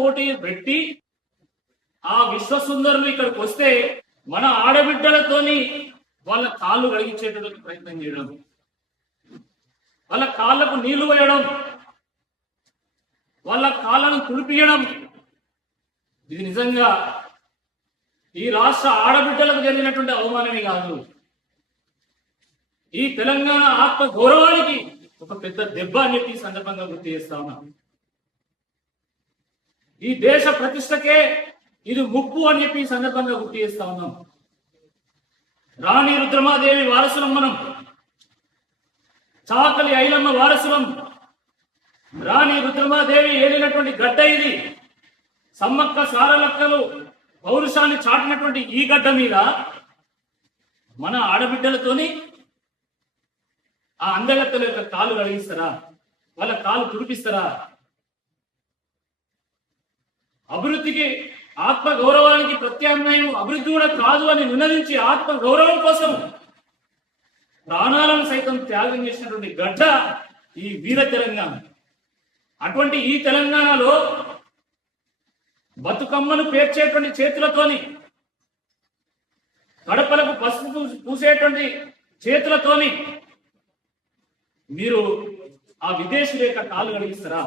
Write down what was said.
పోటీ పెట్టి ఆ విశ్వసుందరులు ఇక్కడికి వస్తే మన ఆడబిడ్డలతోని వాళ్ళ కాళ్ళు కడిగించేటటువంటి ప్రయత్నం చేయడం, వాళ్ళ కాళ్ళకు నీళ్లు వేయడం, వాళ్ళ కాళ్ళను తుడిపియడం, ఇది నిజంగా ఈ రాష్ట్ర ఆడబిడ్డలకు జరిగినటువంటి అవమానమే కాదు, ఈ తెలంగాణ ఆత్మ గౌరవానికి ఒక పెద్ద దెబ్బ అని చెప్పి ఈ సందర్భంగా గుర్తు చేస్తా ఉన్నాం. ఈ దేశ ప్రతిష్టకే ఇది ముప్పు అని చెప్పి ఈ సందర్భంగా గుర్తు చేస్తా ఉన్నాం. రాణి రుద్రమాదేవి వారసులం మనం, చాకలి ఐలమ్మ వారసులం. రాణి రుద్రమాదేవి ఏలినటువంటి గడ్డ ఇది. సమ్మక్క సారలక్కలు పౌరుషాన్ని చాటినటువంటి ఈ గడ్డ మీద మన ఆడబిడ్డలతోని ఆ అందగత్తల యొక్క కాలు కడిగిస్తారా? వాళ్ళ కాలు తుడిపిస్తారా? అభివృద్ధికి, ఆత్మ గౌరవానికి ప్రత్యామ్నాయం అభివృద్ధి కూడా కాదు అని నినదించి ఆత్మ గౌరవం కోసం ప్రాణాలను సైతం త్యాగం చేసినటువంటి గడ్డ ఈ వీర తెలంగాణ. అటువంటి ఈ తెలంగాణలో బతుకమ్మను పేర్చేటువంటి చేతులతోని, గడపలకు పసుపు పూసేటువంటి చేతులతోని మీరు ఆ విదేశీ రేఖ కాలు కడిగిస్తారా?